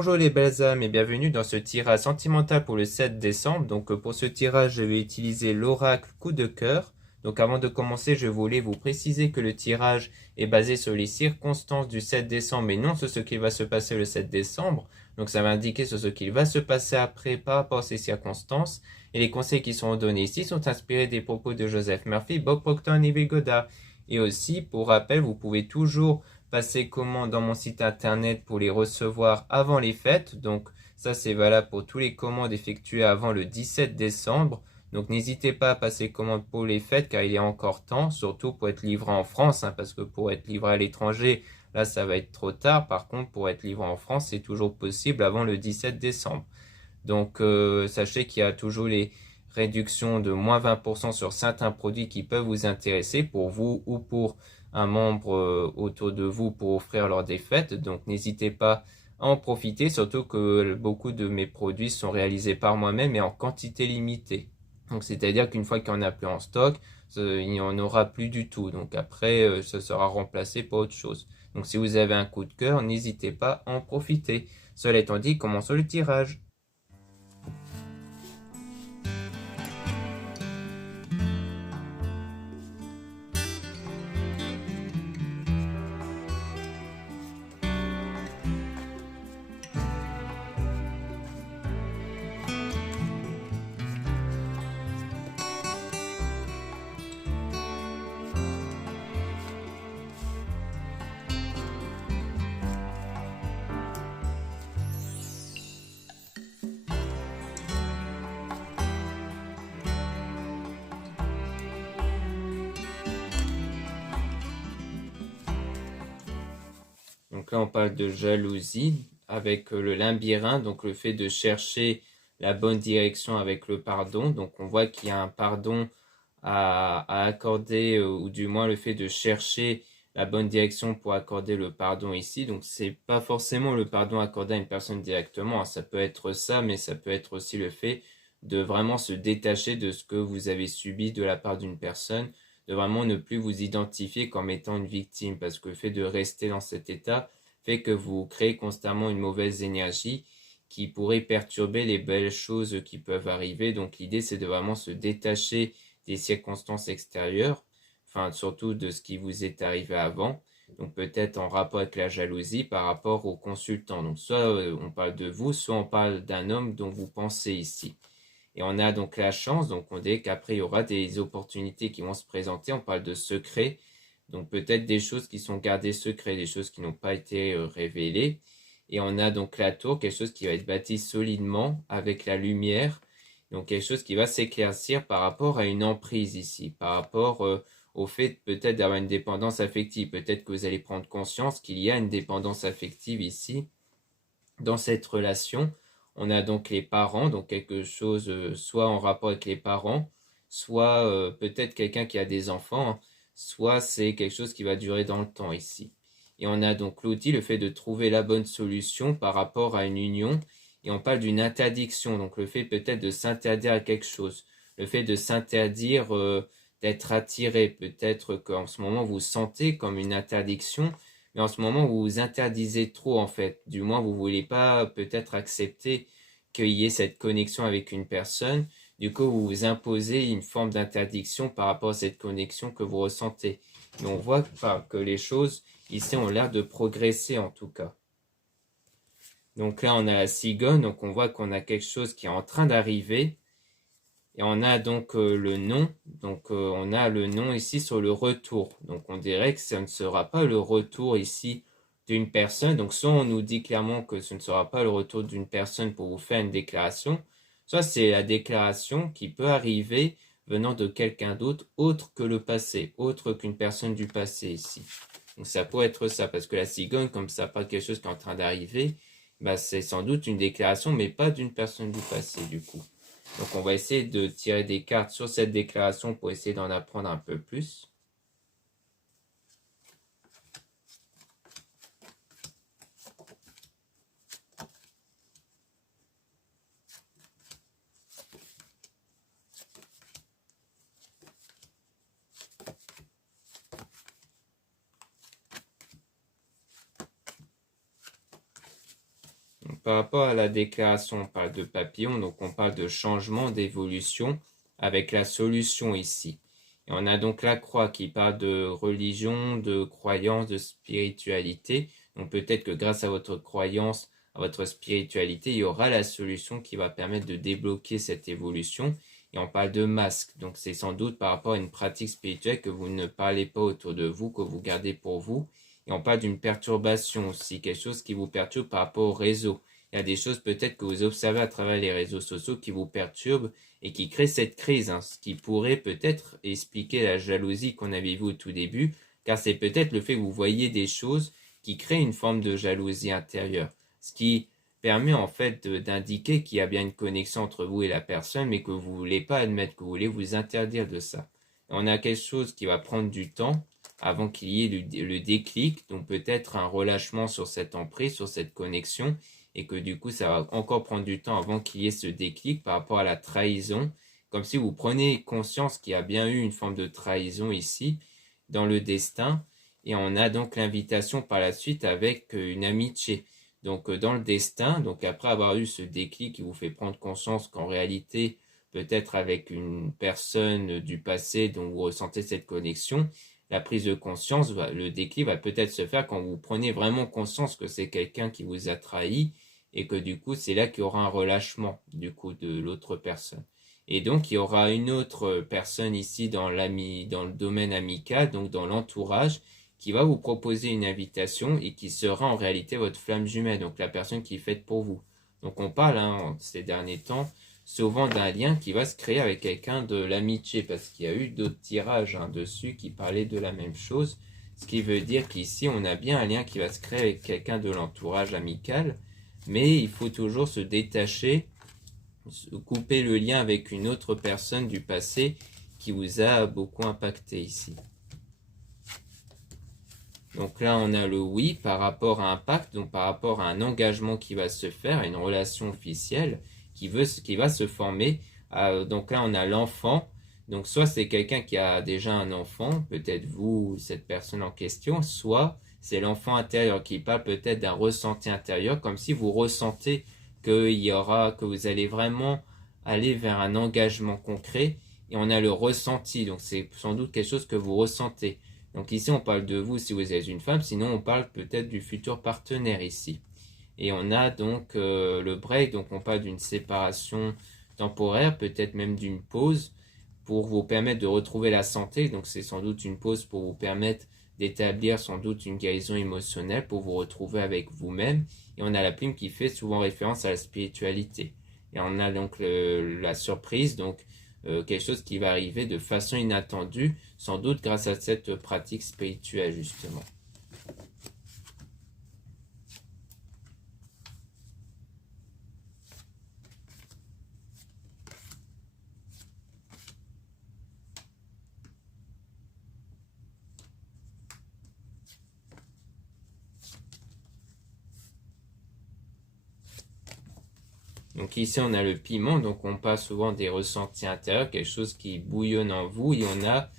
Bonjour les belles âmes et bienvenue dans ce tirage sentimental pour le 7 décembre. Donc pour ce tirage, je vais utiliser l'oracle coup de cœur. Donc avant de commencer, je voulais vous préciser que le tirage est basé sur les circonstances du 7 décembre et non sur ce qui va se passer le 7 décembre. Donc ça va indiquer sur ce qu'il va se passer après par rapport à ces circonstances. Et les conseils qui sont donnés ici sont inspirés des propos de Joseph Murphy, Bob Proctor et Neville Goddard. Et aussi, pour rappel, vous pouvez toujours passer commande dans mon site internet pour les recevoir avant les fêtes. Donc ça c'est valable pour tous les commandes effectuées avant le 17 décembre. Donc n'hésitez pas à passer commande pour les fêtes car il y a encore temps, surtout pour être livré en France, parce que pour être livré à l'étranger, là ça va être trop tard. Par contre, pour être livré en France, c'est toujours possible avant le 17 décembre. Donc sachez qu'il y a toujours les réductions de moins 20% sur certains produits qui peuvent vous intéresser pour vous ou pour un membre autour de vous pour offrir lors des fêtes. Donc n'hésitez pas à en profiter, surtout que beaucoup de mes produits sont réalisés par moi-même et en quantité limitée. Donc c'est-à-dire qu'une fois qu'il n'y en a plus en stock, il n'y en aura plus du tout. Donc après, ce sera remplacé par autre chose. Donc si vous avez un coup de cœur, n'hésitez pas à en profiter. Cela étant dit, commençons le tirage. Donc là, on parle de jalousie avec le labyrinthe, donc le fait de chercher la bonne direction avec le pardon. Donc on voit qu'il y a un pardon à accorder, ou du moins le fait de chercher la bonne direction pour accorder le pardon ici. Donc c'est pas forcément le pardon accordé à une personne directement, ça peut être ça, mais ça peut être aussi le fait de vraiment se détacher de ce que vous avez subi de la part d'une personne, de vraiment ne plus vous identifier comme étant une victime, parce que le fait de rester dans cet état fait que vous créez constamment une mauvaise énergie qui pourrait perturber les belles choses qui peuvent arriver. Donc l'idée c'est de vraiment se détacher des circonstances extérieures, enfin surtout de ce qui vous est arrivé avant. Donc peut-être en rapport avec la jalousie par rapport au consultant. Donc soit on parle de vous, soit on parle d'un homme dont vous pensez ici. Et on a donc la chance, donc on dit qu'après il y aura des opportunités qui vont se présenter, on parle de secrets, donc peut-être des choses qui sont gardées secrets, des choses qui n'ont pas été révélées. Et on a donc la tour, quelque chose qui va être bâti solidement avec la lumière, donc quelque chose qui va s'éclaircir par rapport à une emprise ici, par rapport au fait peut-être d'avoir une dépendance affective. Peut-être que vous allez prendre conscience qu'il y a une dépendance affective ici, dans cette relation. On a donc les parents, donc quelque chose soit en rapport avec les parents, soit peut-être quelqu'un qui a des enfants, soit c'est quelque chose qui va durer dans le temps ici. Et on a donc l'outil, le fait de trouver la bonne solution par rapport à une union. Et on parle d'une interdiction, donc le fait peut-être de s'interdire à quelque chose, le fait de s'interdire d'être attiré, peut-être qu'en ce moment vous sentez comme une interdiction, mais en ce moment vous vous interdisez trop en fait. Du moins vous voulez pas peut-être accepter qu'il y ait cette connexion avec une personne. Du coup vous vous imposez une forme d'interdiction par rapport à cette connexion que vous ressentez. Mais on voit que les choses ici ont l'air de progresser en tout cas. Donc là on a la cigogne, donc on voit qu'on a quelque chose qui est en train d'arriver. Et on a donc le nom, donc on a le nom ici sur le retour. Donc on dirait que ça ne sera pas le retour ici d'une personne. Donc soit on nous dit clairement que ce ne sera pas le retour d'une personne pour vous faire une déclaration, soit c'est la déclaration qui peut arriver venant de quelqu'un d'autre, autre que le passé, autre qu'une personne du passé ici. Donc ça peut être ça, parce que la cigogne, comme ça pas quelque chose qui est en train d'arriver, bah c'est sans doute une déclaration, mais pas d'une personne du passé du coup. Donc on va essayer de tirer des cartes sur cette déclaration pour essayer d'en apprendre un peu plus. par rapport à la déclaration, on parle de papillon, donc on parle de changement, d'évolution, avec la solution ici. Et on a donc la croix qui parle de religion, de croyance, de spiritualité. Donc peut-être que grâce à votre croyance, à votre spiritualité, il y aura la solution qui va permettre de débloquer cette évolution. Et on parle de masque, donc c'est sans doute par rapport à une pratique spirituelle que vous ne parlez pas autour de vous, que vous gardez pour vous. Et on parle d'une perturbation aussi, quelque chose qui vous perturbe par rapport au réseau. Il y a des choses peut-être que vous observez à travers les réseaux sociaux qui vous perturbent et qui créent cette crise, hein, ce qui pourrait peut-être expliquer la jalousie qu'on avait vue au tout début, car c'est peut-être le fait que vous voyez des choses qui créent une forme de jalousie intérieure, ce qui permet en fait d'indiquer qu'il y a bien une connexion entre vous et la personne, mais que vous ne voulez pas admettre, que vous voulez vous interdire de ça. Et on a quelque chose qui va prendre du temps avant qu'il y ait le déclic, donc peut-être un relâchement sur cette emprise, sur cette connexion, et que du coup ça va encore prendre du temps avant qu'il y ait ce déclic par rapport à la trahison, comme si vous prenez conscience qu'il y a bien eu une forme de trahison ici, dans le destin, et on a donc l'invitation par la suite avec une amitié. Donc dans le destin, donc après avoir eu ce déclic qui vous fait prendre conscience qu'en réalité, peut-être avec une personne du passé dont vous ressentez cette connexion, la prise de conscience, le déclic va peut-être se faire quand vous prenez vraiment conscience que c'est quelqu'un qui vous a trahi et que du coup c'est là qu'il y aura un relâchement du coup de l'autre personne. Et donc il y aura une autre personne ici dans le domaine amical, donc dans l'entourage, qui va vous proposer une invitation et qui sera en réalité votre flamme jumelle, donc la personne qui est faite pour vous. Donc on parle ces derniers temps souvent d'un lien qui va se créer avec quelqu'un de l'amitié, parce qu'il y a eu d'autres tirages dessus qui parlaient de la même chose, ce qui veut dire qu'ici on a bien un lien qui va se créer avec quelqu'un de l'entourage amical, mais il faut toujours se détacher, couper le lien avec une autre personne du passé qui vous a beaucoup impacté ici. Donc là, on a le oui par rapport à un pacte, donc par rapport à un engagement qui va se faire, à une relation officielle qui va se former. Donc là, on a l'enfant. Donc soit c'est quelqu'un qui a déjà un enfant, peut-être vous ou cette personne en question, soit c'est l'enfant intérieur qui parle peut-être d'un ressenti intérieur, comme si vous ressentez que vous allez vraiment aller vers un engagement concret. Et on a le ressenti, donc c'est sans doute quelque chose que vous ressentez. Donc ici, on parle de vous si vous êtes une femme, sinon on parle peut-être du futur partenaire ici. Et on a donc le break, donc on parle d'une séparation temporaire, peut-être même d'une pause, pour vous permettre de retrouver la santé. Donc c'est sans doute une pause pour vous permettre d'établir sans doute une guérison émotionnelle, pour vous retrouver avec vous-même. Et on a la plume qui fait souvent référence à la spiritualité. Et on a donc la surprise, donc quelque chose qui va arriver de façon inattendue, sans doute grâce à cette pratique spirituelle justement. Donc ici on a le piment, donc on parle souvent des ressentis intérieurs, quelque chose qui bouillonne en vous, et on a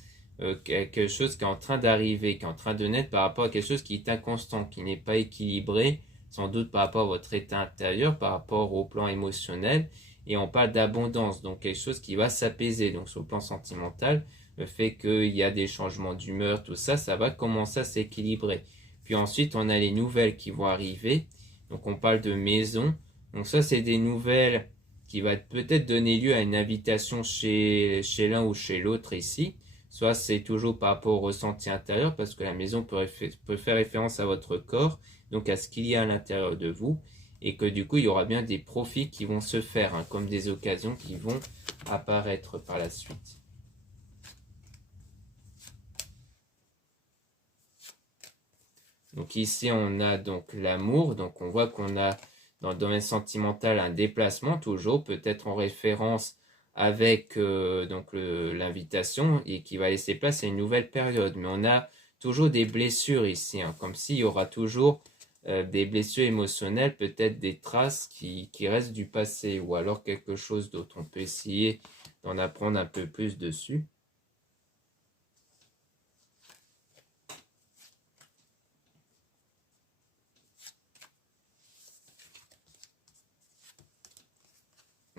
quelque chose qui est en train d'arriver, qui est en train de naître par rapport à quelque chose qui est inconstant, qui n'est pas équilibré, sans doute par rapport à votre état intérieur, par rapport au plan émotionnel, et on parle d'abondance, donc quelque chose qui va s'apaiser. Donc sur le plan sentimental, le fait qu'il y a des changements d'humeur, tout ça, ça va commencer à s'équilibrer. Puis ensuite on a les nouvelles qui vont arriver, donc on parle de maison. Donc ça, c'est des nouvelles qui vont peut-être donner lieu à une invitation chez l'un ou chez l'autre ici. Soit c'est toujours par rapport au ressenti intérieur, parce que la maison peut faire référence à votre corps, donc à ce qu'il y a à l'intérieur de vous, et que du coup, il y aura bien des profits qui vont se faire, comme des occasions qui vont apparaître par la suite. Donc ici, on a donc l'amour, donc on voit qu'on a dans le domaine sentimental un déplacement toujours, peut-être en référence avec l'invitation, et qui va laisser place à une nouvelle période. Mais on a toujours des blessures ici, comme s'il y aura toujours des blessures émotionnelles, peut-être des traces qui restent du passé, ou alors quelque chose d'autre. On peut essayer d'en apprendre un peu plus dessus.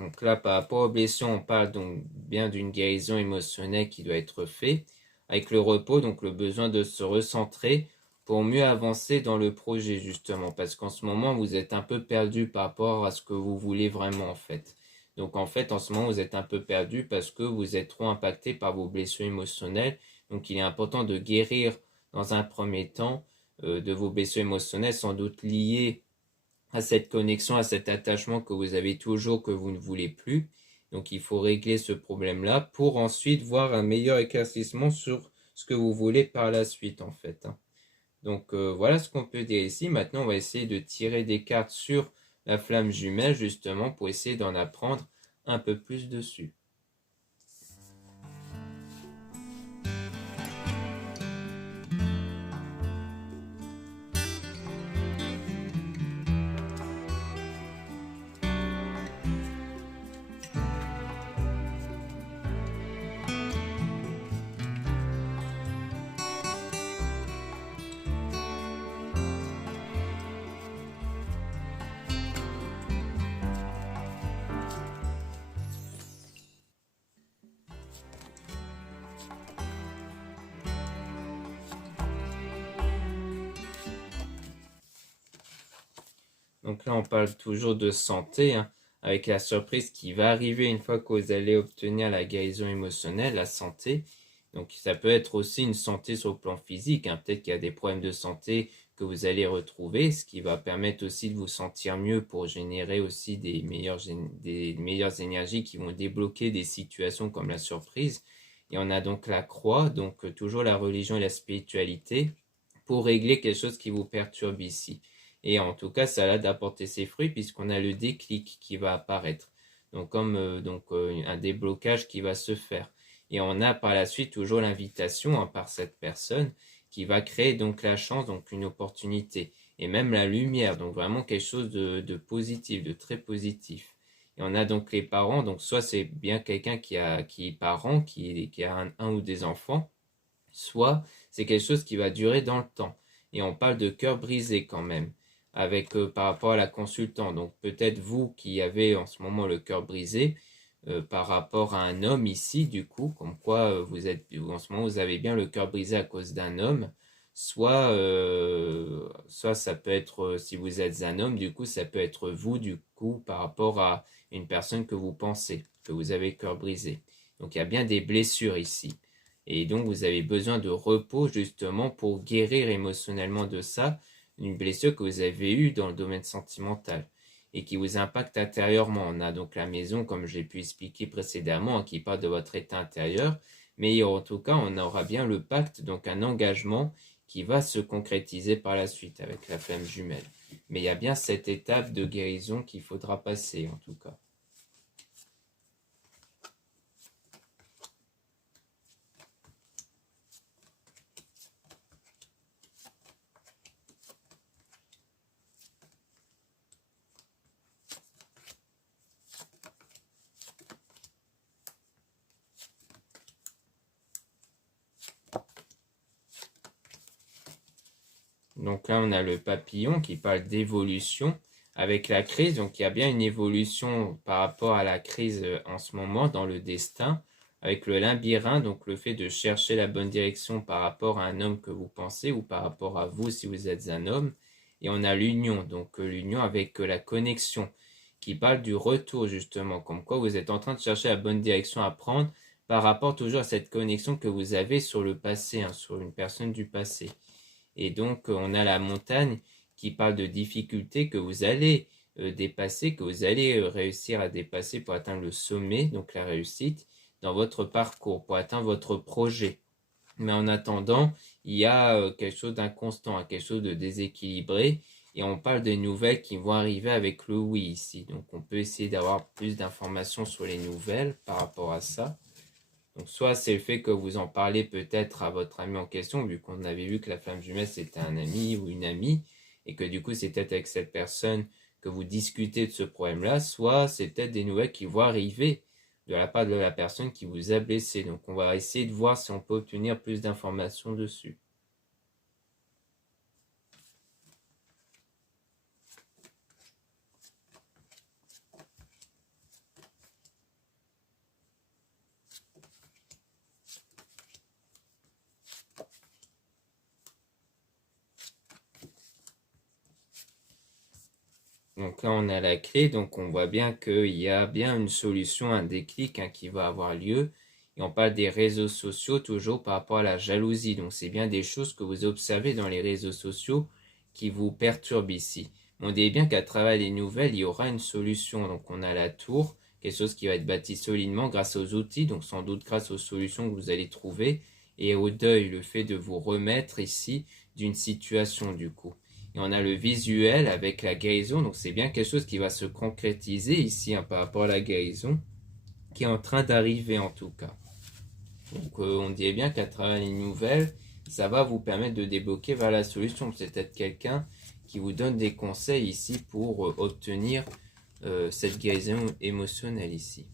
Donc là, par rapport aux blessures, on parle donc bien d'une guérison émotionnelle qui doit être faite. Avec le repos, donc le besoin de se recentrer pour mieux avancer dans le projet justement. Parce qu'en ce moment, vous êtes un peu perdu par rapport à ce que vous voulez vraiment en fait. Donc en fait, en ce moment, vous êtes un peu perdu parce que vous êtes trop impacté par vos blessures émotionnelles. Donc il est important de guérir dans un premier temps de vos blessures émotionnelles, sans doute liées à cette connexion, à cet attachement que vous avez toujours, que vous ne voulez plus. Donc il faut régler ce problème-là pour ensuite voir un meilleur éclaircissement sur ce que vous voulez par la suite en fait. Donc voilà ce qu'on peut dire ici. Maintenant on va essayer de tirer des cartes sur la flamme jumelle justement pour essayer d'en apprendre un peu plus dessus. Donc là, on parle toujours de santé, hein, avec la surprise qui va arriver une fois que vous allez obtenir la guérison émotionnelle, la santé. Donc ça peut être aussi une santé sur le plan physique, hein. Peut-être qu'il y a des problèmes de santé que vous allez retrouver, ce qui va permettre aussi de vous sentir mieux pour générer aussi des meilleures énergies qui vont débloquer des situations comme la surprise. Et on a donc la croix, donc toujours la religion et la spiritualité, pour régler quelque chose qui vous perturbe ici. Et en tout cas, ça a d'apporter ses fruits puisqu'on a le déclic qui va apparaître. Donc comme un déblocage qui va se faire. Et on a par la suite toujours l'invitation, hein, par cette personne qui va créer donc la chance, donc une opportunité. Et même la lumière, donc vraiment quelque chose de positif, de très positif. Et on a donc les parents, donc soit c'est bien quelqu'un qui est parent, qui a un ou des enfants, soit c'est quelque chose qui va durer dans le temps. Et on parle de cœur brisé quand même, avec par rapport à la consultante. Donc peut-être vous qui avez en ce moment le cœur brisé par rapport à un homme ici, du coup, comme quoi en ce moment vous avez bien le cœur brisé à cause d'un homme. Soit ça peut être, si vous êtes un homme, du coup, ça peut être vous, du coup, par rapport à une personne que vous pensez, que vous avez cœur brisé. Donc il y a bien des blessures ici. Et donc, vous avez besoin de repos justement pour guérir émotionnellement de ça, une blessure que vous avez eue dans le domaine sentimental et qui vous impacte intérieurement. On a donc la maison, comme j'ai pu expliquer précédemment, hein, qui parle de votre état intérieur, mais en tout cas, on aura bien le pacte, donc un engagement qui va se concrétiser par la suite avec la flamme jumelle. Mais il y a bien cette étape de guérison qu'il faudra passer en tout cas. Donc là, on a le papillon qui parle d'évolution avec la crise. Donc il y a bien une évolution par rapport à la crise en ce moment dans le destin. Avec le labyrinthe, donc le fait de chercher la bonne direction par rapport à un homme que vous pensez ou par rapport à vous si vous êtes un homme. Et on a l'union, donc l'union avec la connexion qui parle du retour justement, comme quoi vous êtes en train de chercher la bonne direction à prendre par rapport toujours à cette connexion que vous avez sur le passé, hein, sur une personne du passé. Et donc, on a la montagne qui parle de difficultés que vous allez dépasser, que vous allez réussir à dépasser pour atteindre le sommet, donc la réussite, dans votre parcours, pour atteindre votre projet. Mais en attendant, il y a quelque chose d'inconstant, quelque chose de déséquilibré. Et on parle des nouvelles qui vont arriver avec le oui ici. Donc, on peut essayer d'avoir plus d'informations sur les nouvelles par rapport à ça. Donc, soit c'est le fait que vous en parlez peut-être à votre ami en question, vu qu'on avait vu que la flamme jumelle c'était un ami ou une amie, et que du coup c'est peut-être avec cette personne que vous discutez de ce problème-là, soit c'est peut-être des nouvelles qui vont arriver de la part de la personne qui vous a blessé. Donc, on va essayer de voir si on peut obtenir plus d'informations dessus. Donc là, on a la clé, donc on voit bien qu'il y a bien une solution, un déclic qui va avoir lieu. Et on parle des réseaux sociaux toujours par rapport à la jalousie. Donc c'est bien des choses que vous observez dans les réseaux sociaux qui vous perturbent ici. On dit bien qu'à travers les nouvelles, il y aura une solution. Donc on a la tour, quelque chose qui va être bâti solidement grâce aux outils, donc sans doute grâce aux solutions que vous allez trouver, et au deuil, le fait de vous remettre ici d'une situation du coup. Et on a le visuel avec la guérison, donc c'est bien quelque chose qui va se concrétiser ici par rapport à la guérison, qui est en train d'arriver en tout cas. Donc on dit bien qu'à travers les nouvelles, ça va vous permettre de débloquer vers la solution. C'est peut-être quelqu'un qui vous donne des conseils ici pour obtenir cette guérison émotionnelle ici.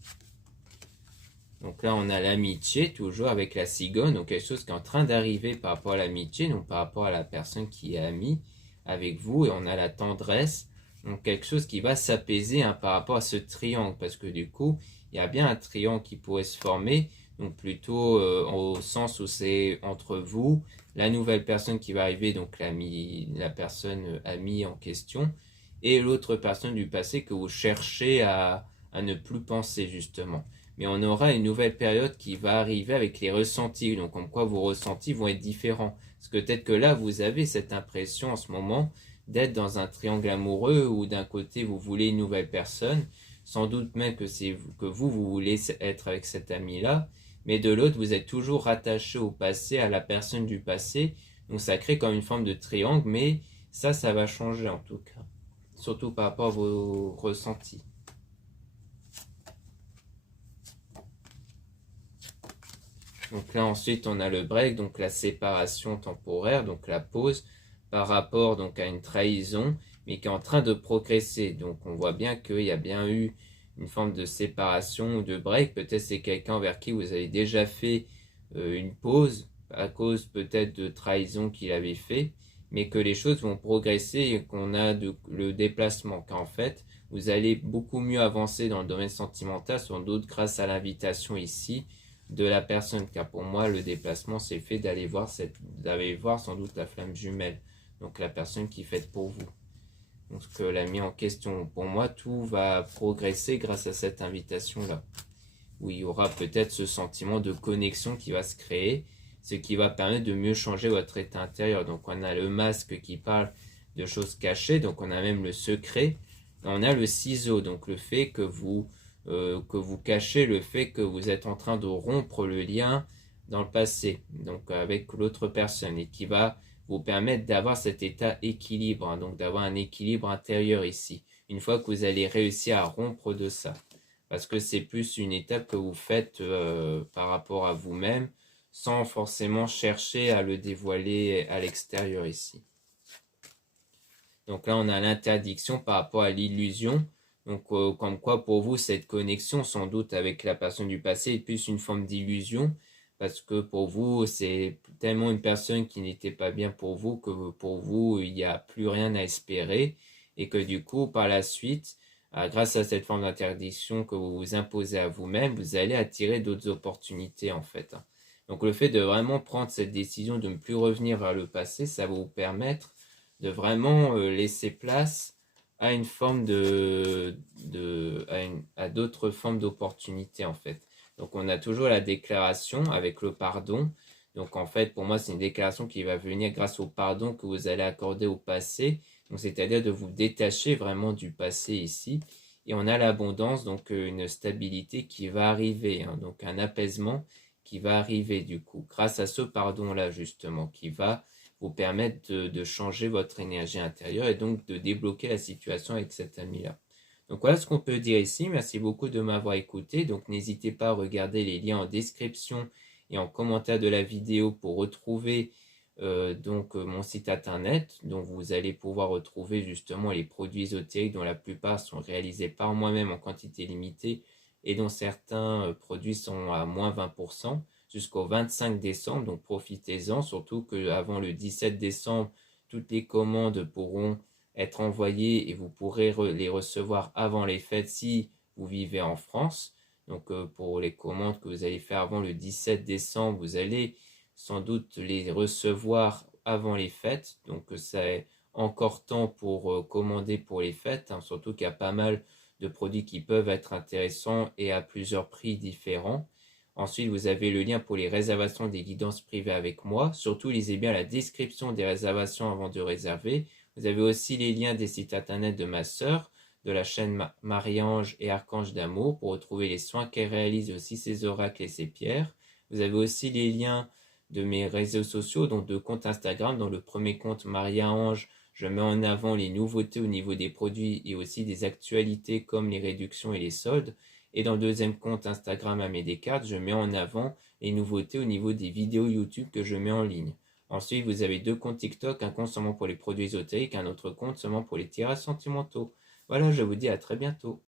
Donc là, on a l'amitié, toujours avec la cigogne, donc quelque chose qui est en train d'arriver par rapport à l'amitié, donc par rapport à la personne qui est amie avec vous, et on a la tendresse, donc quelque chose qui va s'apaiser par rapport à ce triangle, parce que du coup, il y a bien un triangle qui pourrait se former, donc plutôt au sens où c'est entre vous, la nouvelle personne qui va arriver, donc la personne amie en question, et l'autre personne du passé que vous cherchez à ne plus penser justement. Mais on aura une nouvelle période qui va arriver avec les ressentis, donc comme quoi vos ressentis vont être différents. Parce que peut-être que là, vous avez cette impression en ce moment d'être dans un triangle amoureux où d'un côté, vous voulez une nouvelle personne, sans doute même que vous voulez être avec cet ami-là, mais de l'autre, vous êtes toujours rattaché au passé, à la personne du passé, donc ça crée comme une forme de triangle, mais ça va changer en tout cas, surtout par rapport à vos ressentis. Donc là ensuite on a le break, donc la séparation temporaire, donc la pause par rapport donc à une trahison, mais qui est en train de progresser. Donc on voit bien qu'il y a bien eu une forme de séparation ou de break. Peut-être c'est quelqu'un vers qui vous avez déjà fait une pause à cause peut-être de trahison qu'il avait fait, mais que les choses vont progresser et qu'on a le déplacement, qu'en fait vous allez beaucoup mieux avancer dans le domaine sentimental, sans doute grâce à l'invitation ici de la personne, car pour moi le déplacement c'est le fait d'aller voir sans doute la flamme jumelle, donc la personne qui fait pour vous, donc ce que l'a mis en question. Pour moi tout va progresser grâce à cette invitation là, où il y aura peut-être ce sentiment de connexion qui va se créer, ce qui va permettre de mieux changer votre état intérieur. Donc on a le masque qui parle de choses cachées, donc on a même le secret, et on a le ciseau, donc le fait que vous cachez le fait que vous êtes en train de rompre le lien dans le passé, donc avec l'autre personne, et qui va vous permettre d'avoir cet état équilibre, donc d'avoir un équilibre intérieur ici, une fois que vous allez réussir à rompre de ça, parce que c'est plus une étape que vous faites par rapport à vous-même, sans forcément chercher à le dévoiler à l'extérieur ici. Donc là, on a l'interdiction par rapport à l'illusion. Donc, comme quoi, pour vous, cette connexion, sans doute, avec la personne du passé est plus une forme d'illusion, parce que pour vous, c'est tellement une personne qui n'était pas bien pour vous, que pour vous, il n'y a plus rien à espérer, et que du coup, par la suite, grâce à cette forme d'interdiction que vous vous imposez à vous-même, vous allez attirer d'autres opportunités, en fait. Donc, le fait de vraiment prendre cette décision de ne plus revenir vers le passé, ça va vous permettre de vraiment laisser place à une forme à d'autres formes d'opportunités en fait. Donc on a toujours la déclaration avec le pardon. Donc en fait pour moi c'est une déclaration qui va venir grâce au pardon que vous allez accorder au passé. Donc c'est-à-dire de vous détacher vraiment du passé ici. Et on a l'abondance, donc une stabilité qui va arriver, donc un apaisement qui va arriver du coup grâce à ce pardon là justement qui va vous permettre de changer votre énergie intérieure et donc de débloquer la situation avec cet ami-là. Donc voilà ce qu'on peut dire ici. Merci beaucoup de m'avoir écouté. Donc n'hésitez pas à regarder les liens en description et en commentaire de la vidéo pour retrouver mon site internet. Donc vous allez pouvoir retrouver justement les produits ésotériques dont la plupart sont réalisés par moi-même en quantité limitée et dont certains produits sont à moins 20%. Jusqu'au 25 décembre, donc profitez-en, surtout qu'avant le 17 décembre, toutes les commandes pourront être envoyées et vous pourrez les recevoir avant les fêtes si vous vivez en France. Donc pour les commandes que vous allez faire avant le 17 décembre, vous allez sans doute les recevoir avant les fêtes. Donc encore temps pour commander pour les fêtes, hein, surtout qu'il y a pas mal de produits qui peuvent être intéressants et à plusieurs prix différents. Ensuite, vous avez le lien pour les réservations des guidances privées avec moi. Surtout, lisez bien la description des réservations avant de réserver. Vous avez aussi les liens des sites internet de ma sœur, de la chaîne Marie-Ange et Archange d'Amour pour retrouver les soins qu'elle réalise, aussi ses oracles et ses pierres. Vous avez aussi les liens de mes réseaux sociaux, donc de compte Instagram. Dans le premier compte Marie-Ange, je mets en avant les nouveautés au niveau des produits et aussi des actualités comme les réductions et les soldes. Et dans le deuxième compte Instagram Amédée Descartes, je mets en avant les nouveautés au niveau des vidéos YouTube que je mets en ligne. Ensuite, vous avez 2 comptes TikTok, un compte seulement pour les produits ésotériques, un autre compte seulement pour les tirages sentimentaux. Voilà, je vous dis à très bientôt.